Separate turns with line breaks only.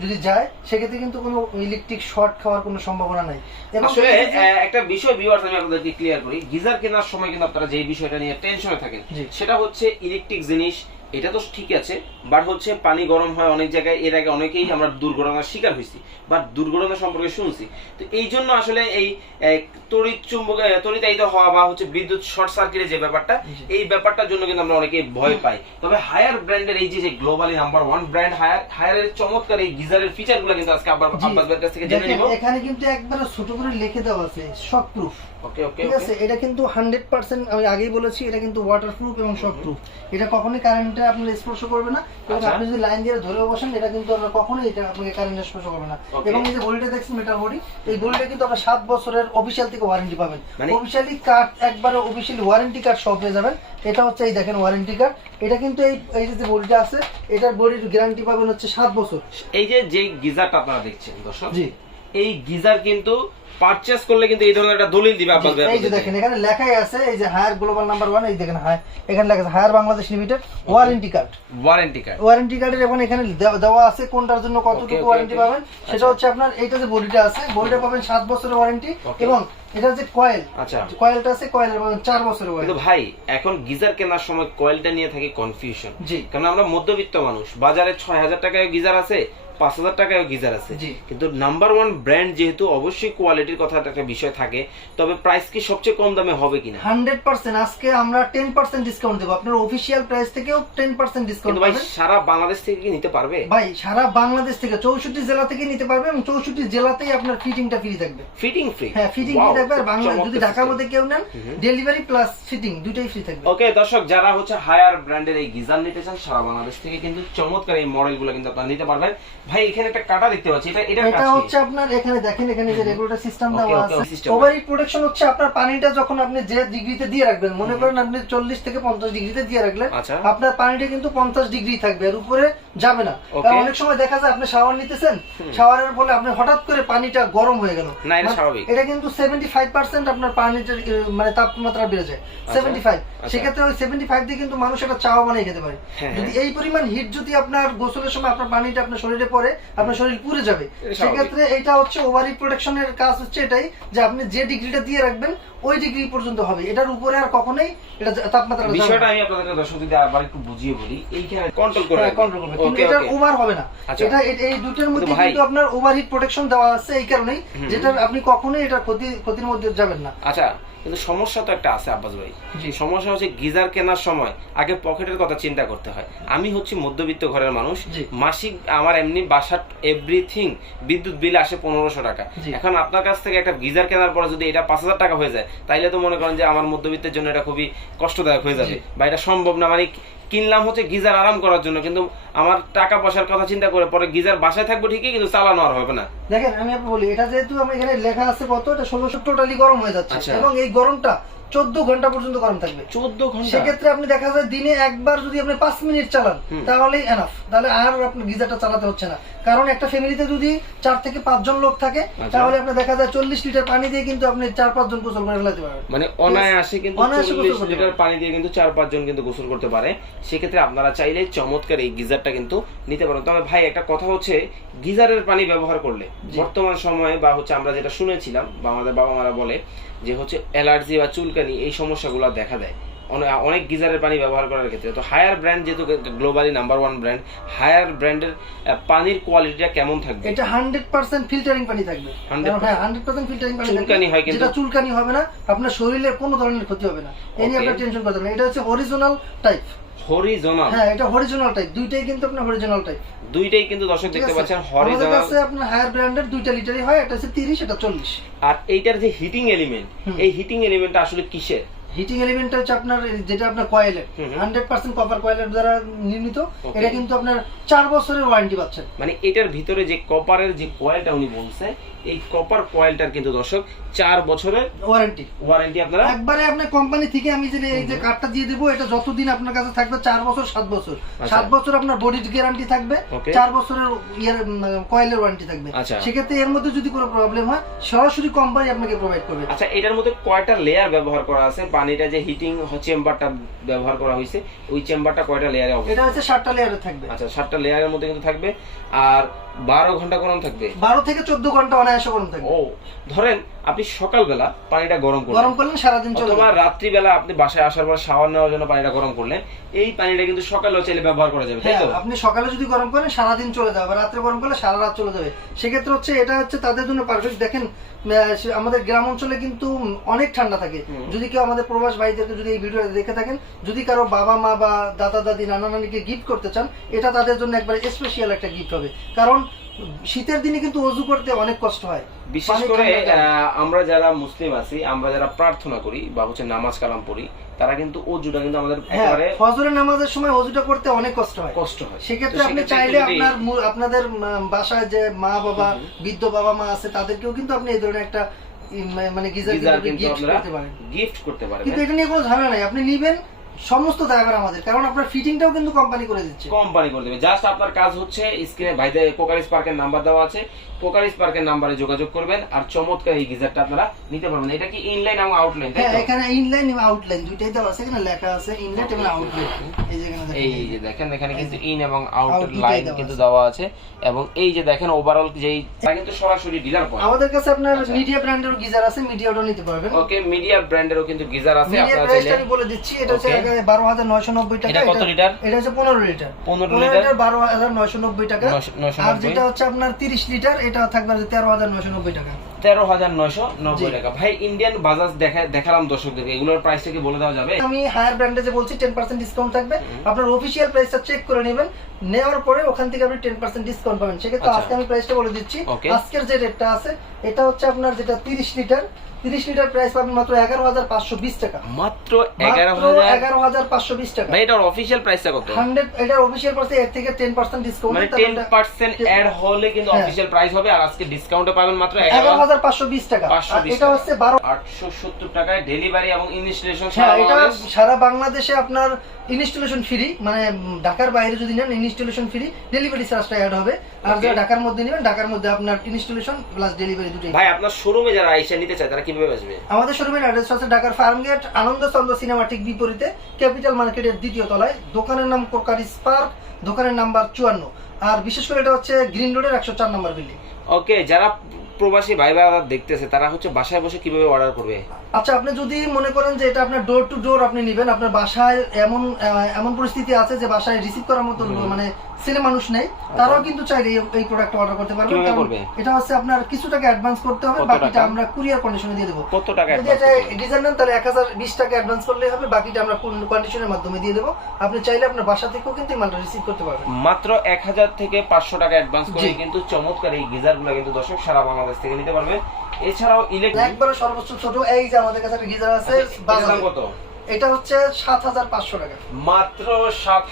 যদি যায় সেক্ষেত্রে কিন্তু কোনো ইলেকট্রিক শর্ট খাওয়ার কোনো সম্ভাবনা নাই
আসলে একটা বিষয় ভিউয়ার্স আমি আপনাদেরকে ক্লিয়ার করি গিজার কেনার সময় কিন্তু আপনারা যে বিষয়টা নিয়ে টেনশনে থাকেন। সেটা হচ্ছে ইলেকট্রিক জিনিস এটা তো ঠিক আছে বাট হচ্ছে পানি গরম হয় অনেক জায়গায় এর আগে অনেকেই আমরা দুর্ঘটনার শিকার হয়েছি বাট দুর্ঘটনা সম্পর্কে শুনছি। তো এই জন্য আসলে এই তড়িৎ চুম্বক তড়িতায়িত হওয়া বা হচ্ছে বিদ্যুৎ শর্ট সার্কিটের যে ব্যাপারটা এই ব্যাপারটার জন্য কিন্তু আমরা অনেকে ভয় পাই। তবে হায়ার ব্র্যান্ডের এই যে globally number one brand Haier হায়ারের চমৎকার এই গিজারের ফিচারগুলো কিন্তু আজকে আব্বার
জি।
আব্বাস ভাইয়ের কাছ থেকে জেনে নিব।
এখানে কিন্তু একবারে ছোট করে লিখে দেওয়া আছে শক প্রুফ
ওকে ওকে
ঠিক আছে? এটা কিন্তু হান্ড্রেড পার্সেন্ট আমি আগেই বলেছি এটা কিন্তু ওয়াটার প্রুফ এবং শক প্রুফ এটা কখনোই কারেন্টে আপনার স্পর্শ করবে না। এবং
আচ্ছা।
আপনি যদি লাইন দিয়ে ধরে বসেন এটা কিন্তু আপনার কখনোই এটা আপনাকে কারেন্টে স্পর্শ করবে না। এবং এই যে বডিটা দেখছেন মেটাল বডি এই বডিটা কিন্তু আপনার সাত বছরের অফিসিয়াল থেকে ওয়ারেন্টি পাবেন। অফিসিয়ালি কার্ড একবারে অফিসিয়ালি ওয়ারেন্টি কার্ড সব পেয়ে যাবেন। এটা হচ্ছে এই দেখেন ওয়ারেন্টি কার্ড এটা কিন্তু এই এই যে বডিটা আছে এটার বডির গ্যারান্টি পাবেন হচ্ছে সাত বছর।
এই যে যে গিজারটা আপনারা দেখছেন দর্শক
জি।
এই গিজার কিন্তু পারচেজ করলে কিন্তু এই ধরনের একটা দলিল দিবে ভাই
এই যে দেখেন এখানে লেখাই আছে এই যে হায়ার গ্লোবাল নাম্বার ওয়ান এই দেখেন হায়ার এখানে লেখা আছে Haier Bangladesh limited warranty card
warranty card
warranty কার্ডের এবং এখানে দেওয়া- আছে কোনটার জন্য কতটুকু ওয়ারেন্টি পাবেন। সেটা
আচ্ছা।
হচ্ছে আপনার এইটা যে বডিটা আছে বডিটা পাবেন সাত বছরের ওয়ারেন্টি এবং এটা যে কয়েল
আচ্ছা।
কয়েলটা আছে কয়েলের পাবেন চার বছরের
কিন্তু
ওয়ারেন্টি
ভাই এখন গিজার কেনার সময় কয়েলটা নিয়ে থাকে কনফিউশন
জি।
কারণ আমরা মধ্যবিত্ত মানুষ বাজারে ছয় হাজার টাকায় গিজার আছে পাঁচ হাজার টাকায় গিজার আছে। কিন্তু নাম্বার ওয়ান ব্র্যান্ড যেহেতু অবশ্যই কোয়ালিটির কথা একটা বিষয় থাকে তবে প্রাইস কি সবচেয়ে কম দামে হবে কিনা?
Hundred percent. আজকে আমরা টেন পার্সেন্ট ডিসকাউন্ট দেবো। আপনার অফিসিয়াল প্রাইস থেকেও টেন পার্সেন্ট ডিসকাউন্ট
ভাই সারা বাংলাদেশ থেকে কি নিতে পারবে?
ভাই সারা বাংলাদেশ থেকে চৌষট্টি জেলা থেকে নিতে পারবে এবং চৌষট্টি জেলাতেই আপনার ফিটিংটা ফ্রি থাকবে।
ফিটিং ফ্রি
হ্যাঁ ফিটিং ফ্রি থাকবে। আর বাংলা যদি ঢাকার মধ্যে কেউ নেন ডেলিভারি প্লাস ফিটিং দুটোই ফ্রি থাকবে।
ওকে দর্শক যারা হচ্ছে হায়ার ব্র্যান্ডের এই গিজার নিতে চান সারা বাংলাদেশ থেকে কিন্তু চমৎকার এই মডেলগুলো কিন্তু আপনারা নিতে পারবেন। ভাই এখানে একটা কাটা দেখতে পাচ্ছি। এটা এটা
এটা হচ্ছে আপনার এখানে দেখেন এখানে যে রেগুলেটর সিস্টেম দেওয়া আছে।
system.
ওভারহিট প্রোটেকশন হচ্ছে আপনার পানিটা যখন আপনি যে ডিগ্রিতে দিয়ে রাখবেন মনে করেন আপনি চল্লিশ থেকে পঞ্চাশ ডিগ্রিতে দিয়ে রাখলেন
আচ্ছা।
আপনার পানিটা কিন্তু পঞ্চাশ ডিগ্রি থাকবে আর উপরে যাবে না। কারণ অনেক সময় দেখা যায় আপনি শাওয়ার নিতেছেন শাওয়ারের ফলে আপনি হঠাৎ করে পানিটা গরম হয়ে গেল।
না, এটা
মানে
স্বাভাবিক।
এটা কিন্তু সেভেন্টি ফাইভ পার্সেন্ট আপনার পানিটা আহ, মানে তাপমাত্রা বেড়ে যায়। সেভেন্টি ফাইভ
আচ্ছা।
সেক্ষেত্রে ওই সেভেন্টি ফাইভ দিয়ে কিন্তু মানুষ একটা চাওয়া বানিয়ে খেতে পারে।
হ্যাঁ,
যদি এই পরিমাণ হিট যদি আপনার গোসলের সময় আপনার পানিটা আপনার শরীরে পড়ে আপনার শরীর পুড়ে যাবে। সেক্ষেত্রে এটা হচ্ছে ওভারহিট প্রোটেকশনের কাজ হচ্ছে এটাই যে আপনি যে ডিগ্রিটা দিয়ে রাখবেন ওই ডিগ্রি পর্যন্ত হবে। এটার উপরে আর কখনোই এটা তাপমাত্রা
বিষয়টা আমি আপনাদের দর্শক যদি আবার একটু বুঝিয়ে বলি এইখানে কন্ট্রোল করে
হ্যাঁ, control করবে। কিন্তু এটা ওভার হবে না।
আচ্ছা।
এটা এই দুটোর মধ্যে কিন্তু আপনার ওভারহিট প্রোটেকশন দেওয়া আছে এই কারণেই যেটা আপনি কখনোই এটা ক্ষতি ক্ষতির মধ্যে যাবেন না।
আচ্ছা কিন্তু সমস্যা তো একটা আছে আব্বাস ভাই। সমস্যা হচ্ছে গিজার কেনার সময় আগে পকেটের কথা চিন্তা করতে হয়। আমি হচ্ছি মধ্যবিত্ত ঘরের মানুষ। মাসিক আমার এমনি বাসার এভরিথিং বিদ্যুৎ বিল আসে পনেরোশো টাকা। এখন আপনার কাছ থেকে একটা গিজার কেনার পরে যদি এটা পাঁচ হাজার টাকা হয়ে যায় তাইলে তো মনে করেন যে আমার মধ্যবিত্তের জন্য এটা খুবই কষ্টদায়ক হয়ে যাবে। বা এটা সম্ভব না মানে কিনলাম হচ্ছে গিজার আরাম করার জন্য কিন্তু আমার টাকা পয়সার কথা চিন্তা করে পরে গিজার বাসায় থাকব ঠিকই কিন্তু চালানো আর হবে না।
দেখেন আমি বলি এটা যেহেতু আমি এখানে লেখা আছে কত এটা ষোলোশো টোটালি গরম হয়ে যাচ্ছে।
আচ্ছা।
এবং এই গরমটা চোদ্দ ঘণ্টা পর্যন্ত গরম থাকবে।
চোদ্দ ঘণ্টা?
সেক্ষেত্রে আপনি দেখা যায় দিনে একবার যদি আপনি পাঁচ মিনিট চালান তাহলেই এনাফ তাহলে আর আপনি গিজারটা চালাতে হচ্ছে না। কারণ একটা ফ্যামিলিতে যদি চার থেকে পাঁচজন লোক থাকে
আচ্ছা।
তাহলে আপনার দেখা যায় চল্লিশ লিটার পানি দিয়ে কিন্তু আপনি চার পাঁচজন গোসল করে ফেলাতে পারবেন।
মানে অনায়াসে কিন্তু চল্লিশ
করতে
লিটার
পারে।
পানি দিয়ে কিন্তু চার পাঁচজন কিন্তু গোসল করতে পারে। সেক্ষেত্রে আপনারা চাইলে চমৎকার এই গিজারটা কিন্তু নিতে পারেন। তবে ভাই একটা কথা হচ্ছে গিজারের পানি ব্যবহার করলে বর্তমান সময়ে বা হচ্ছে আমরা যেটা শুনেছিলাম বা আমাদের বাবা মারা বলে যে হচ্ছে অ্যালার্জি বা চুলকানি এই সমস্যাগুলো দেখা দেয়। অনেক গিজারের পানি ব্যবহার করার ক্ষেত্রে। তো হায়ার ব্র্যান্ড যেহেতু globally number one brand Haier ব্র্যান্ডের পানির কোয়ালিটিটা কেমন থাকবে?
এটা হান্ড্রেড পার্সেন্ট ফিল্টারিং পানি থাকবে।
100%
কারণ হান্ড্রেড পার্সেন্ট ফিল্টারিং পানি
চুলকানি হয় কিন্তু-
যেটা চুলকানি হবে না আপনার শরীরে কোনো ধরনের ক্ষতি হবে না। এই নিয়ে আপনার টেনশন করতে হবে না। এটা হচ্ছে অরিজিনাল টাইপ
হরিজনাল
হ্যাঁ এটা হরিজোনাল টাইপ দুইটাই কিন্তু আপনার হরিজোনাল টাইপ
দুইটাই কিন্তু দর্শক দেখতে পাচ্ছেন হরিজনাল
কাছে আপনার হায়ার ব্র্যান্ডের দুইটা লিটারই হয় একটা হচ্ছে তিরিশ এটা চল্লিশ।
আর এইটার যে হিটিং এলিমেন্ট এই হিটিং এলিমেন্টটা আসলে কিসের?
হিটিং এলিমেন্ট হচ্ছে আপনার যেটা আপনার কয়েলের। হান্ড্রেড পার্সেন্ট কপার কয়েলের দ্বারা নির্মিত। এটা কিন্তু আপনার চার বছরের ওয়ারেন্টি পাচ্ছেন।
মানে এটার ভিতরে যে কপারের যে কয়েলটা উনি বলছে এই কপার কয়েলটার কিন্তু দর্শক চার বছরের
ওয়ারেন্টি
ওয়ারেন্টি আপনারা
একবারে আপনার কোম্পানি থেকে আমি যে এই যে কার্ডটা দিয়ে দেবো এটা যতদিন আপনার কাছে থাকবে চার বছর সাত বছর।
আচ্ছা।
সাত বছর আপনার বডির গ্যারান্টি থাকবে চার বছরের ইয়ের কয়েলের ওয়ারেন্টি থাকবে।
আচ্ছা।
সেক্ষেত্রে এর মধ্যে যদি কোনো প্রবলেম হয় সরাসরি কোম্পানি আপনাকে প্রোভাইড করবে।
আচ্ছা এটার মধ্যে কয়টা লেয়ার ব্যবহার করা আছে? পানিটা যে হিটিং চেম্বারটা ব্যবহার করা হয়েছে ওই চেম্বারটা কয়টা লেয়ারে
এটা হচ্ছে সাতটা লেয়ারে থাকবে।
আচ্ছা সাতটা লেয়ারের মধ্যে কিন্তু থাকবে। আর বারো ঘণ্টা গরম থাকবে।
বারো থেকে চোদ্দ ঘণ্টা অনায়াসে গরম থাকবে।
ও ধরেন আপনি সকালবেলা পানিটা গরম করলেন।
গরম করলেন সারাদিন চলে
অথবা। রাত্রিবেলা আপনি বাসায় আসার পর শাওয়ার নেওয়ার জন্য পানিটা গরম করলেন এই পানিটা কিন্তু সকালেও চাইলে ব্যবহার করা যাবে তাই
হ্যাঁ
তো?
আপনি সকালে যদি গরম করেন সারাদিন চলে যাবে রাত্রে গরম করলে সারা রাত চলে যাবে। সেক্ষেত্রে হচ্ছে এটা হচ্ছে তাদের জন্য পারফেক্ট দেখেন আমাদের গ্রাম অঞ্চলে কিন্তু অনেক ঠান্ডা থাকে। যদি কেউ আমাদের প্রবাস ভাইদেরকে যদি এই ভিডিও দেখে থাকেন যদি কারও বাবা মা বা দাদা দাদি নানা নানিকে গিফট করতে চান এটা তাদের জন্য একবার স্পেশাল একটা গিফট হবে। কারণ শীতের দিনে কিন্তু অজু করতে অনেক কষ্ট হয়
বিশেষ করে আমরা যারা মুসলিম আছি আমরা যারা প্রার্থনা করি বা হচ্ছে নামাজ কালাম পড়ি তারা কিন্তু অজুটা কিন্তু আমাদের
হ্যাঁ ফজরের নামাজের সময় অজুটা করতে অনেক কষ্ট হয়।
কষ্ট হয়।
সেক্ষেত্রে আপনি চাইলে আপনার আপনাদের বাসায় যে মা বাবা বৃদ্ধ বাবা মা আছে তাদেরকেও কিন্তু আপনি এই ধরনের একটা মানে গিজার গিফট করতে পারেন।
গিফট করতে পারবেন।
কিন্তু এটা নিয়ে কোনো ঝামেলা নাই। আপনি নিবেন সমস্ত দায়ভার আমাদের কারণ আপনার ফিটিংটাও কিন্তু কোম্পানি করে দিচ্ছে।
কোম্পানি করে দেবে। জাস্ট আপনার কাজ হচ্ছে স্ক্রিনে ভাইদের কোকারিস পার্কের নাম্বার দেওয়া আছে। কোকারিস পার্কের নাম্বারে যোগাযোগ করবেন আর চমৎকার এই গিজারটা আপনারা নিতে পারবেন এটা কি ইনলাইন এবং আউটলাইন
হ্যাঁ এখানে ইনলাইন এবং আউটলাইন দুইটাই দেওয়া আছে। এখানে লেখা আছে ইনলেট এবং আউটলেট এই যে এখানে
এই
দেখেন।
যে দেখেন এখানে কিন্তু ইন এবং আউট লাইন কিন্তু দেওয়া আছে। এবং এই যে দেখেন ওভারঅল যেই তা কিন্তু সরাসরি ডিলার পয়েন্ট
আমাদের কাছে আপনার
আচ্ছা।
মিডিয়া ব্র্যান্ডের গিজার আছে মিডিয়াটাও নিতে পারবেন।
ওকে মিডিয়া ব্র্যান্ডেরও কিন্তু গিজার আছে আপনারা চাইলে
আমি বলে দিচ্ছি এটা হচ্ছে
Okay.
বারো হাজার নয়শো নব্বই টাকা
এটা কত লিটার?
এটা হচ্ছে পনেরো লিটার। পনেরো
লিটার?
লিটার বারো হাজার নয়শো নব্বই টাকা।
নয়শো- নয়শো
আর যেটা হচ্ছে আপনার তিরিশ লিটার এটা থাকবে তেরো হাজার নয়শো নব্বই টাকা।
তেরো হাজার নয়শো নব্বই টাকা। ভাই ইন্ডিয়ান বাজাজ দেখা দেখালাম দর্শকদেরকে। এগুলোর প্রাইসটা কি বলে দেওয়া যাবে?
আমি হায়ার ব্র্যান্ডে যে বলছি টেন পার্সেন্ট ডিসকাউন্ট থাকবে। আপনার অফিসিয়াল প্রাইসটা চেক করে নেবেন। নেওয়ার পরে ওখান থেকে আপনি টেন পার্সেন্ট ডিসকাউন্ট পাবেন। সেক্ষেত্রে
আচ্ছা।
আজকে আমি প্রাইসটা বলে দিচ্ছি। আজকের যে রেটটা আছে এটা হচ্ছে আপনার যেটা তিরিশ লিটার তিরিশ লিটার প্রাইস পাবেন মাত্র এগারো হাজার পাঁচশো বিশ টাকা।
মাত্র এগারো
মাত্র
হাজার
এগারো হাজার পাঁচশো বিশ টাকা।
ভাই এটার অফিসিয়াল প্রাইসটা কত?
হান্ড্রেড এটার অফিসিয়াল প্রাইসে এর থেকে টেন পার্সেন্ট ডিসকাউন্ট
মানে টেন পার্সেন্ট অ্যাড হলে কিন্তু
হ্যাঁ।
অফিসিয়াল প্রাইস হবে আর আজকে ডিসকাউন্টে পাবেন মাত্র
এগারো
এগারো
হাজার পাঁচশো বিশ টাকা। আর এটা হচ্ছে বারো
আটশো সত্তর টাকায় ডেলিভারি এবং ইনস্টলেশন
হ্যাঁ এটা সারা বাংলাদেশে আপনার ইনস্টলেশন ফ্রি মানে ঢাকার বাইরে যদি নেন ইনস্টলেশন ফ্রি ডেলিভারি চার্জটা অ্যাড হবে। আর. যারা ঢাকার মধ্যে নেবেন ঢাকার মধ্যে আপনার ইনস্টলেশন প্লাস ডেলিভারি দুটোই।
ভাই আপনার শোরুমে যারা আইসা নিতে চায় তারা কীভাবে আসবে
আমাদের শোরুমের অ্যাড্রেস আছে ঢাকার ফার্মগেট আনন্দ চন্দ্র সিনেমা ঠিক বিপরীতে ক্যাপিটাল মার্কেটের দ্বিতীয় তলায়। দোকানের নাম কোকারি স্পার্ক দোকানের নাম্বার চুয়ান্ন। আর বিশেষ করে এটা হচ্ছে গ্রিন রোডের একশো চার নম্বর বিল্ডিং
ওকে যারা প্রবাসী ভাই ভাইরা দেখতেছে তারা হচ্ছে বাসায় বসে কীভাবে অর্ডার করবে?
আচ্ছা আপনি যদি মনে করেন যে এটা আপনার ডোর টু ডোর আপনি নেবেন আপনার বাসায় এমন এমন পরিস্থিতি আছে যে বাসায় রিসিভ করার মতো মানে ছেলে মানুষ নেই তারাও কিন্তু চাইলে এই- প্রোডাক্ট অর্ডার করতে
করবে?
এটা হচ্ছে আপনার কিছু টাকা অ্যাডভান্স করতে হবে বাকিটা আমরা কুরিয়ার কন্ডিশনে দিয়ে দেবো।
কত টাকা
যদি এটা ডিজাইন নেন তাহলে এক হাজার বিশ টাকা অ্যাডভান্স করলেই হবে বাকিটা আমরা কন্ডিশনের মাধ্যমে দিয়ে দেবো। আপনি চাইলে আপনার বাসা থেকেও কিন্তু মালটা রিসিভ করতে পারবেন।
মাত্র এক হাজার থেকে পাঁচশো টাকা অ্যাডভান্স করে কিন্তু চমৎকার এই গিজারগুলো কিন্তু দর্শক সারা বাংলাদেশ থেকে নিতে পারবে। এছাড়াও ইলেকট্রিক
একবারে সর্বোচ্চ ছোট এই যে আমাদের কাছে একটা গিজার আছে
দাম কত?
এটা হচ্ছে সাত হাজার পাঁচশো টাকা।
মাত্র সাত